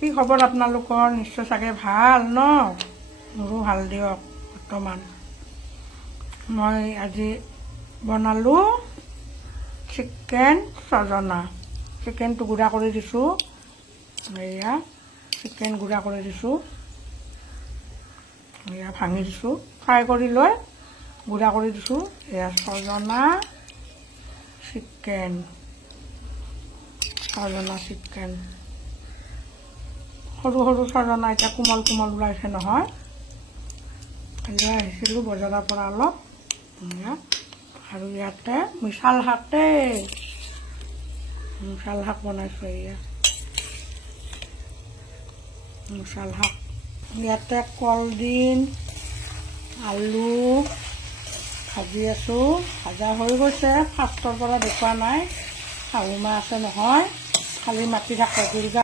কি খবৰ আপোনালোকৰ? নিশ্চয় চাগে ভাল ন? মোৰো ভাল দিয়ক। বৰ্তমান মই আজি বনালোঁ চিকেন ছজনা। চিকেনটো গুড়া কৰি দিছোঁ, এয়া চিকেন গুড়া কৰি দিছোঁ, এয়া ভাঙি দিছোঁ, ফ্ৰাই কৰি লৈ গুড়া কৰি দিছোঁ। এয়া ছজনা চিকেন, সৰু সৰু ছজনা এতিয়া কোমল কোমল ওলাইছে নহয়। লৈ আহিছিলোঁ বজাৰৰ পৰা অলপ, আৰু ইয়াতে মিছাল শাক বনাইছোঁ। এয়া মিছাল শাক, ইয়াতে কলডিল আলু ভাজি আছোঁ। ভাজা হৈ গৈছে, ফাৰ্ষ্টৰ পৰা দেখুওৱা নাই, শাহু মা আছে নহয়, খালি মাতি থাকে দুৰ্গা